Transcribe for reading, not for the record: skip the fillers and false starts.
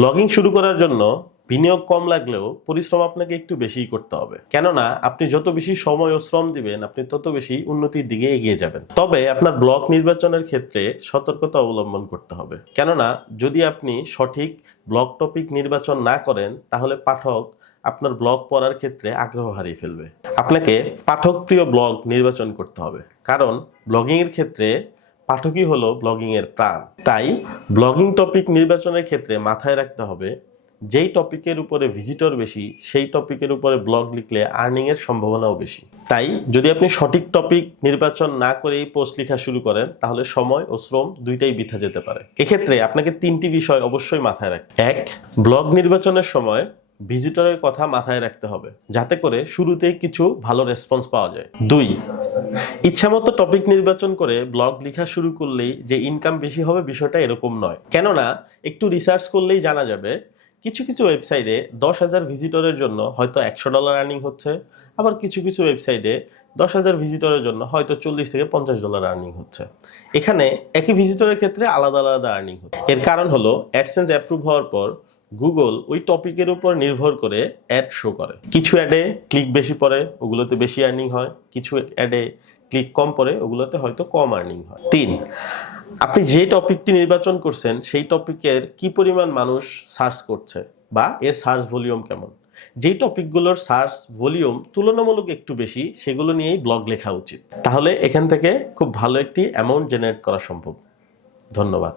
Blogging শুরু করার জন্য বিনিয়োগ কম লাগলেও পরিশ্রম আপনাকে একটু বেশিই করতে হবে, কেননা আপনি যত বেশি সময় ও শ্রম দিবেন আপনি তত বেশি উন্নতির দিকে এগিয়ে যাবেন। তবে আপনার ব্লগ নির্বাচনের ক্ষেত্রে সতর্কতা অবলম্বন করতে হবে, কেননা যদি আপনি সঠিক ব্লগ টপিক নির্বাচন না করেন তাহলে পাঠক আপনার ব্লগ পড়ার ক্ষেত্রে আগ্রহ হারিয়ে ফেলবে। আপনাকে পাঠক প্রিয় ব্লগ নির্বাচন করতে হবে, কারণ ব্লগিং এর ক্ষেত্রে পাঠকই হলো ব্লগিং এর প্রাণ। তাই ব্লগিং টপিক নির্বাচনের ক্ষেত্রে মাথায় রাখতে হবে, যেই টপিকের উপরে ভিজিটর বেশি সেই টপিকের উপরে ব্লগ লিখলে আর্নিং এর সম্ভাবনাও বেশি। তাই যদি আপনি সঠিক টপিক নির্বাচন না করেই পোস্ট লেখা শুরু করেন তাহলে সময় ও শ্রম দুইটাই বৃথা যেতে পারে। এক্ষেত্রে আপনাকে তিনটি বিষয় অবশ্যই মাথায় রাখতে হবে। 1, ব্লগ নির্বাচনের সময় ভিজিটরের কথা মাথায় রাখতে হবে যাতে করে শুরুতেই কিছু ভালো রেসপন্স পাওয়া যায়। 2, ইচ্ছামতো টপিক নির্বাচন করে ব্লগ লেখা শুরু করলেই যে ইনকাম বেশি হবে বিষয়টা এরকম নয়, কেননা একটু রিসার্চ করলেই জানা যাবে কিছু কিছু ওয়েবসাইটে 10,000 ভিজিটরের জন্য হয়তো $100 আর্নিং হচ্ছে, আবার কিছু কিছু ওয়েবসাইটে 10,000 ভিজিটরের জন্য হয়তো $40 থেকে $50 আর্নিং হচ্ছে। এখানে একই ভিজিটরের ক্ষেত্রে আলাদা আলাদা আর্নিং হচ্ছে। এর কারণ হলো অ্যাডসেন্স অ্যাপ্রুভ হওয়ার পর গুগল ওই টপিকের উপর নির্ভর করে অ্যাড শো করে। কিছু অ্যাডে ক্লিক বেশি পড়ে, ওগুলোতে বেশি আর্নিং হয়, কিছু অ্যাডে ক্লিক কম পড়ে, ওগুলোতে হয়তো কম আর্নিং হয়। 3, আপনি যে টপিকটি নির্বাচন করছেন সেই টপিকের কি পরিমাণ মানুষ সার্চ করছে বা এর সার্চ ভলিউম কেমন। যেই টপিকগুলোর সার্চ ভলিউম তুলনামূলক একটু বেশি সেগুলো নিয়েই ব্লগ লেখা উচিত, তাহলে এখান থেকে খুব ভালো একটি অ্যামাউন্ট জেনারেট করা সম্ভব। ধন্যবাদ।